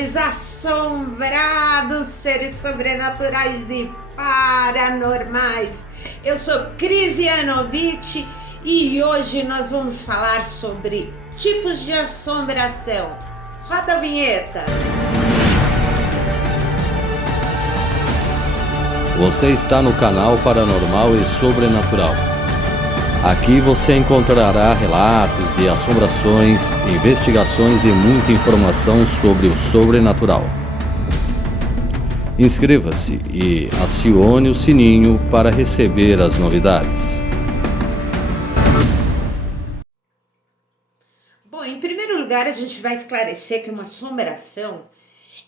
seres assombrados, seres sobrenaturais e paranormais. Eu sou Krisianovich e hoje nós vamos falar sobre tipos de assombração. Roda a vinheta. Você está no canal Paranormal e Sobrenatural. Aqui você encontrará relatos de assombrações, investigações e muita informação sobre o sobrenatural. Inscreva-se e acione o sininho para receber as novidades. Bom, em primeiro lugar, a gente vai esclarecer que uma assombração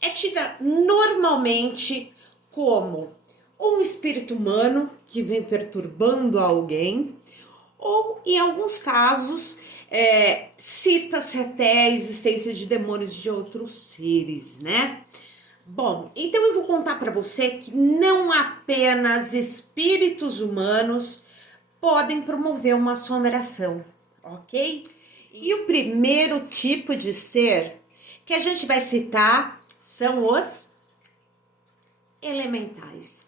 é tida normalmente como um espírito humano que vem perturbando alguém, ou em alguns casos cita-se até a existência de demônios de outros seres, né? Bom, então eu vou contar para você que não apenas espíritos humanos podem promover uma assombração, ok? E o primeiro tipo de ser que a gente vai citar são os elementais.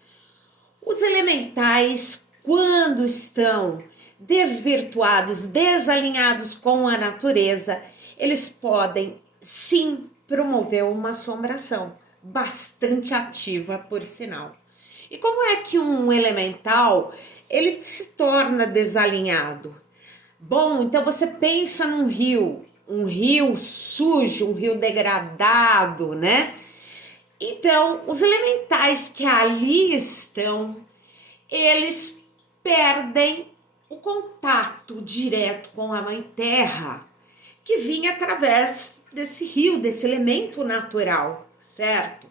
Os elementais, quando estão desvirtuados, desalinhados com a natureza, eles podem sim promover uma assombração, bastante ativa, por sinal. E como é que um elemental ele se torna desalinhado? Bom, então você pensa num rio, um rio sujo, um rio degradado, né? Então, os elementais que ali estão, eles perdem o contato direto com a Mãe Terra, que vinha através desse rio, desse elemento natural, certo?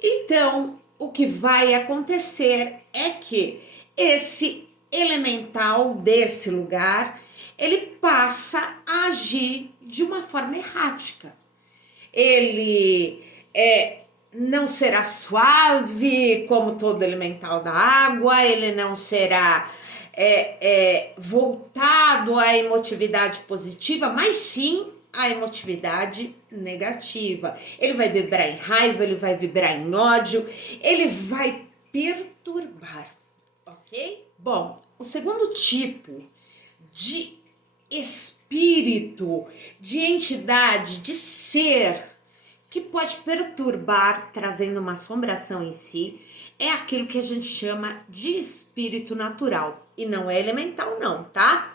Então, o que vai acontecer é que esse elemental desse lugar, ele passa a agir de uma forma errática. Ele não será suave como todo elemental da água, ele não será voltado à emotividade positiva, mas sim à emotividade negativa. Ele vai vibrar em raiva, ele vai vibrar em ódio, ele vai perturbar, ok? Bom, o segundo tipo de espírito, de entidade, de ser que pode perturbar, trazendo uma assombração em si, é aquilo que a gente chama de espírito natural. E não é elemental não, tá?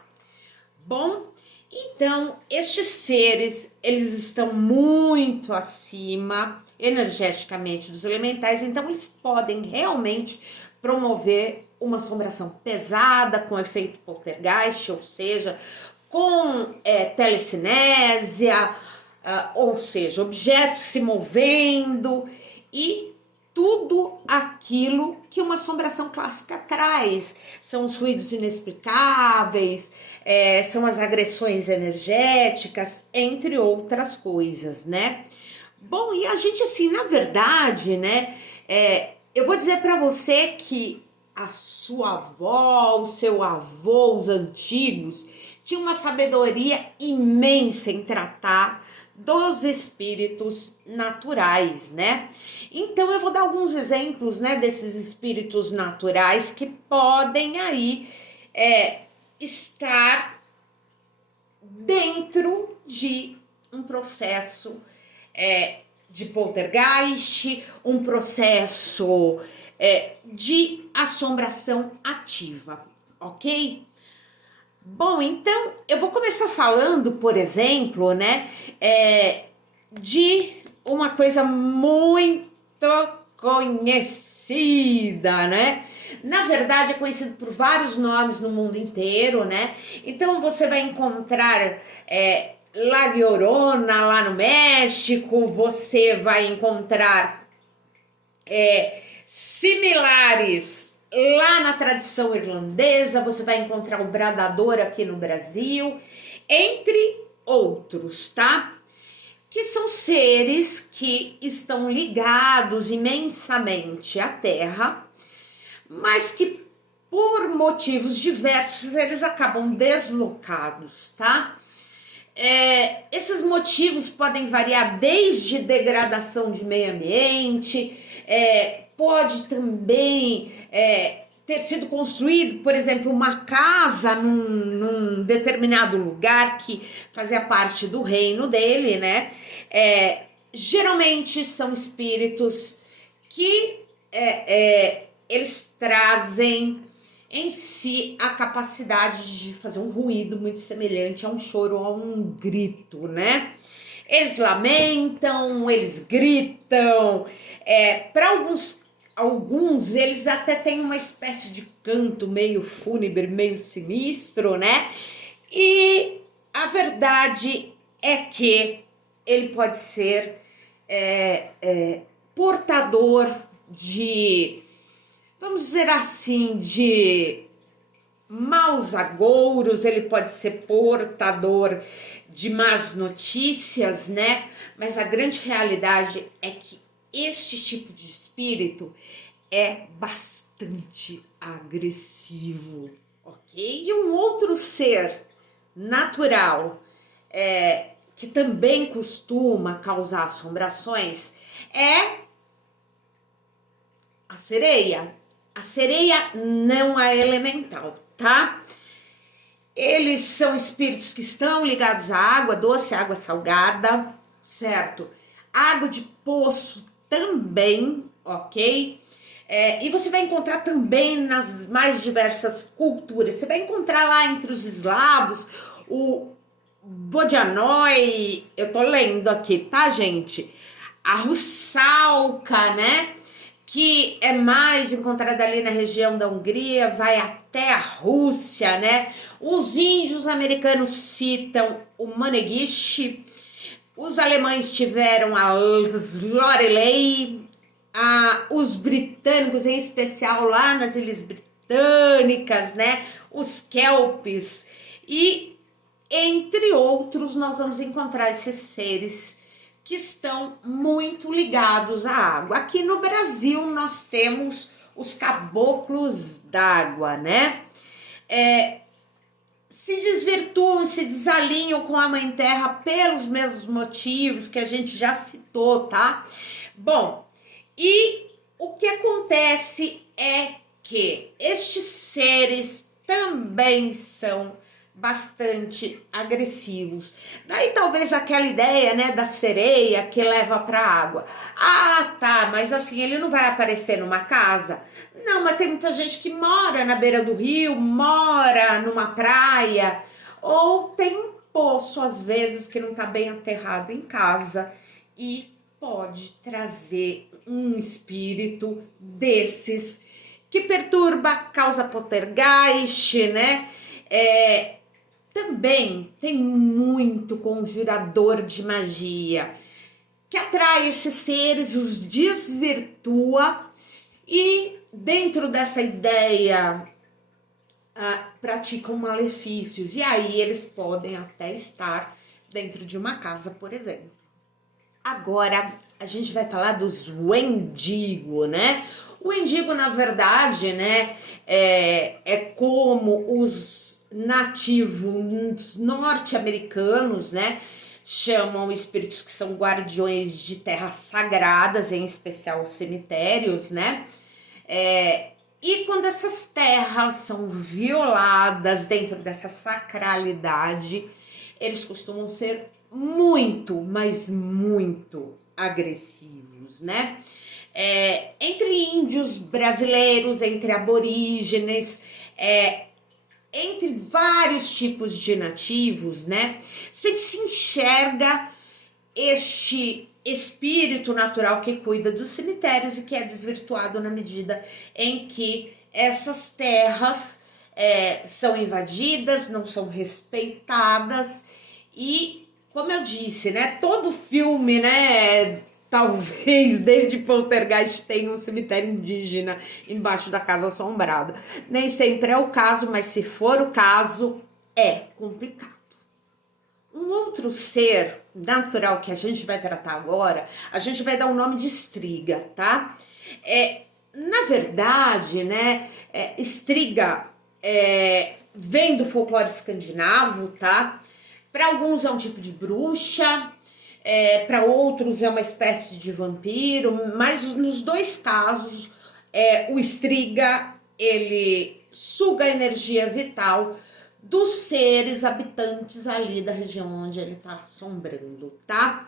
Bom, então, estes seres, eles estão muito acima, energeticamente, dos elementais, então eles podem realmente promover uma assombração pesada, com efeito poltergeist, ou seja, com telecinésia, ou seja, objetos se movendo e tudo aquilo que uma assombração clássica traz. São os ruídos inexplicáveis, são as agressões energéticas, entre outras coisas, né? Bom, e a gente assim, na verdade, né, eu vou dizer para você que a sua avó, o seu avô, os antigos, tinham uma sabedoria imensa em tratar dos espíritos naturais, né? Então eu vou dar alguns exemplos, né, desses espíritos naturais que podem aí estar dentro de um processo de poltergeist, um processo de assombração ativa, ok? Bom, então eu vou começar falando, por exemplo, né, de uma coisa muito conhecida, né? Na verdade é conhecido por vários nomes no mundo inteiro, né? Então você vai encontrar La Llorona lá no México, você vai encontrar similares lá na tradição irlandesa, você vai encontrar o bradador aqui no Brasil, entre outros, tá? Que são seres que estão ligados imensamente à Terra, mas que por motivos diversos eles acabam deslocados, tá? Esses motivos podem variar desde degradação de meio ambiente, pode também ter sido construído, por exemplo, uma casa num determinado lugar que fazia parte do reino dele, né? Geralmente são espíritos que eles trazem em si a capacidade de fazer um ruído muito semelhante a um choro ou a um grito, né? Eles lamentam, eles gritam, para alguns eles até têm uma espécie de canto meio fúnebre, meio sinistro, né? E a verdade é que ele pode ser portador de, vamos dizer assim, de maus agouros, ele pode ser portador de más notícias, né? Mas a grande realidade é que este tipo de espírito é bastante agressivo, ok? E um outro ser natural que também costuma causar assombrações é a sereia. A sereia não é elemental, tá? Eles são espíritos que estão ligados à água doce, água salgada, certo? Água de poço também, ok? E você vai encontrar também nas mais diversas culturas. Você vai encontrar lá entre os eslavos o Bodianoi, eu tô lendo aqui, tá, gente? A Russalka, né? Que é mais encontrada ali na região da Hungria, vai até a Rússia, né? Os índios americanos citam o Manegish, os alemães tiveram as Lorelei, os britânicos, em especial lá nas Ilhas Britânicas, né? Os Kelpis, e entre outros nós vamos encontrar esses seres que estão muito ligados à água. Aqui no Brasil nós temos os caboclos d'água, né? Se desvirtuam, se desalinham com a Mãe Terra pelos mesmos motivos que a gente já citou, tá? Bom, e o que acontece é que estes seres também são bastante agressivos. Daí talvez aquela ideia, né, da sereia que leva para a água. Ah, tá, mas assim, ele não vai aparecer numa casa? Não, mas tem muita gente que mora na beira do rio, mora numa praia, ou tem um poço, às vezes, que não tá bem aterrado em casa, e pode trazer um espírito desses que perturba, causa poltergeist, né? Também tem muito conjurador de magia que atrai esses seres, os desvirtua e dentro dessa ideia praticam malefícios. E aí eles podem até estar dentro de uma casa, por exemplo. Agora a gente vai falar dos Wendigo, né? O Wendigo, na verdade, né, é como os nativos norte-americanos, né, chamam espíritos que são guardiões de terras sagradas, em especial os cemitérios, né? E quando essas terras são violadas dentro dessa sacralidade, eles costumam ser muito, mas muito agressivos, né? Entre índios brasileiros, entre aborígenes, entre vários tipos de nativos, né? Você se enxerga este espírito natural que cuida dos cemitérios e que é desvirtuado na medida em que essas terras são invadidas, não são respeitadas e, como eu disse, né, todo filme, né, talvez desde Poltergeist tenha um cemitério indígena embaixo da casa assombrada. Nem sempre é o caso, mas se for o caso, é complicado. Um outro ser natural que a gente vai tratar agora, a gente vai dar o nome de Striga, tá? Na verdade, né, Striga vem do folclore escandinavo, tá? Para alguns é um tipo de bruxa, para outros é uma espécie de vampiro, mas nos dois casos, o Striga, ele suga a energia vital dos seres habitantes ali da região onde ele está assombrando, tá?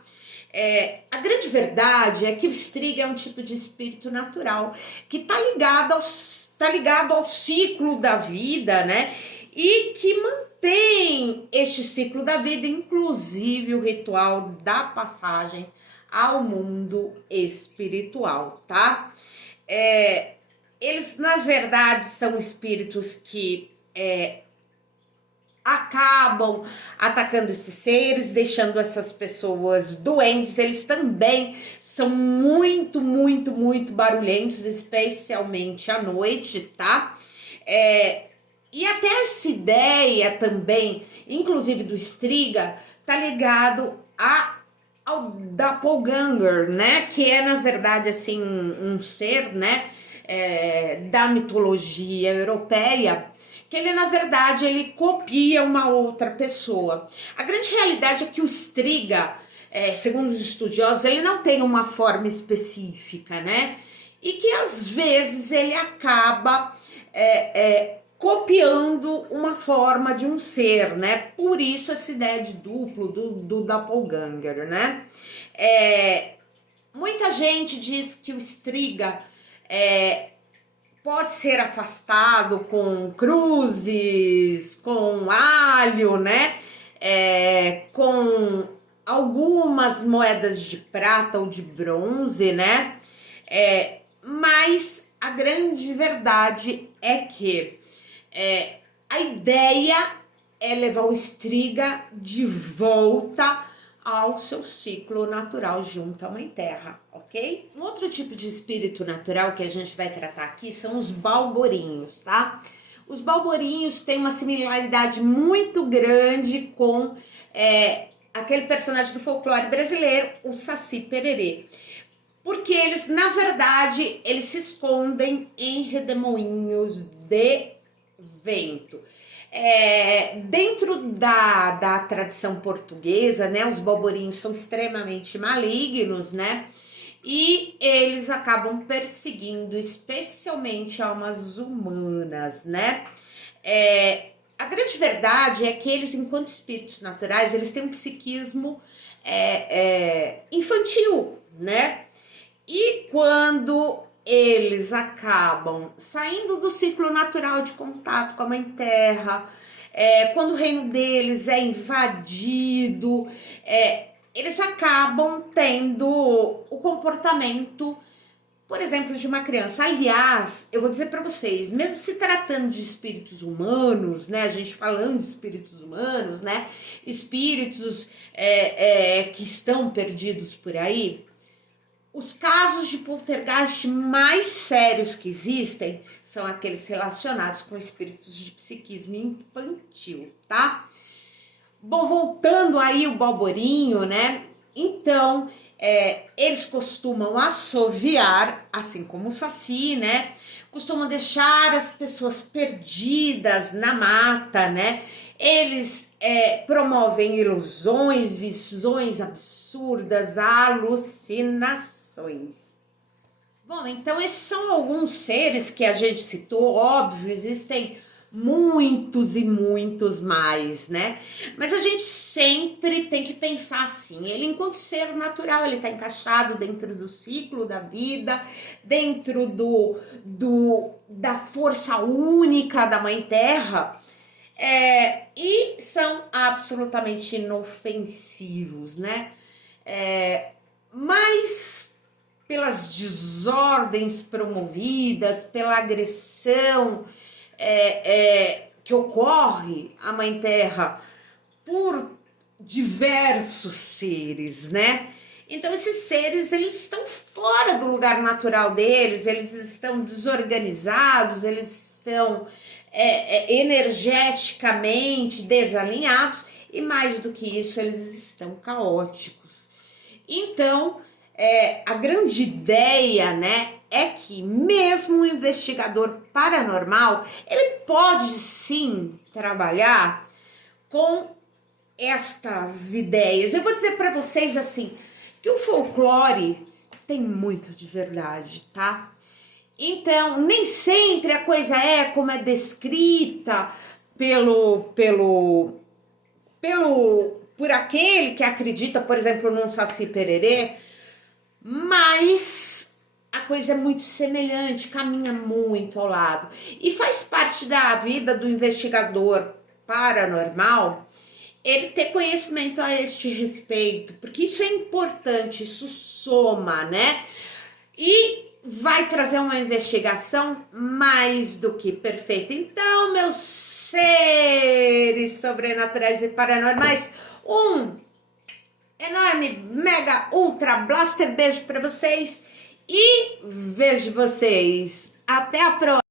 A grande verdade é que o Striga é um tipo de espírito natural que tá ligado ao ciclo da vida, né? E que mantém este ciclo da vida, inclusive o ritual da passagem ao mundo espiritual, tá? Eles, na verdade, são espíritos que acabam atacando esses seres, deixando essas pessoas doentes. Eles também são muito, muito, muito barulhentos, especialmente à noite, tá? E até essa ideia também, inclusive do Striga, tá ligado ao Doppelganger, né? Que é, na verdade, assim, um ser, né? Da mitologia europeia, que ele, na verdade, ele copia uma outra pessoa. A grande realidade é que o Striga, segundo os estudiosos, ele não tem uma forma específica, né? E que, às vezes, ele acaba copiando uma forma de um ser, né? Por isso essa ideia de duplo, do Doppelganger, né? Muita gente diz que o Striga pode ser afastado com cruzes, com alho, né? Com algumas moedas de prata ou de bronze, né? Mas a grande verdade é que a ideia é levar o Striga de volta ao seu ciclo natural junto à Mãe Terra, ok? Um outro tipo de espírito natural que a gente vai tratar aqui são os balborinhos, tá? Os balborinhos têm uma similaridade muito grande com aquele personagem do folclore brasileiro, o Saci Pererê. Porque eles, na verdade, eles se escondem em redemoinhos de vento. Dentro da tradição portuguesa, né, os balborinhos são extremamente malignos, né, e eles acabam perseguindo especialmente almas humanas, né. A grande verdade é que eles, enquanto espíritos naturais, eles têm um psiquismo infantil, né, e quando eles acabam saindo do ciclo natural de contato com a Mãe Terra, quando o reino deles é invadido, eles acabam tendo o comportamento, por exemplo, de uma criança. Aliás, eu vou dizer para vocês, mesmo se tratando de espíritos humanos, né, a gente falando de espíritos humanos, né, espíritos que estão perdidos por aí, os casos de poltergeist mais sérios que existem são aqueles relacionados com espíritos de psiquismo infantil, tá? Bom, voltando aí o balborinho, né? Então, eles costumam assoviar, assim como o Saci, né? Costumam deixar as pessoas perdidas na mata, né? Eles promovem ilusões, visões absurdas, alucinações. Bom, então esses são alguns seres que a gente citou, óbvio, existem muitos e muitos mais, né? Mas a gente sempre tem que pensar assim, ele enquanto ser natural, ele tá encaixado dentro do ciclo da vida, dentro da força única da Mãe Terra, e são absolutamente inofensivos, né? Mas pelas desordens promovidas, pela agressão que ocorre à Mãe Terra por diversos seres, né? Então esses seres, eles estão fora do lugar natural deles, eles estão desorganizados, eles estão energeticamente desalinhados e mais do que isso, eles estão caóticos. Então, a grande ideia, né, é que mesmo o investigador paranormal, ele pode sim trabalhar com estas ideias. Eu vou dizer para vocês assim, que o folclore tem muito de verdade, tá? Então, nem sempre a coisa é como é descrita por aquele que acredita, por exemplo, num Saci Pererê, mas a coisa é muito semelhante, caminha muito ao lado. E faz parte da vida do investigador paranormal ele ter conhecimento a este respeito, porque isso é importante, isso soma, né? E vai trazer uma investigação mais do que perfeita. Então, meus seres sobrenaturais e paranormais, um enorme, mega, ultra blaster beijo para vocês e vejo vocês. Até a próxima!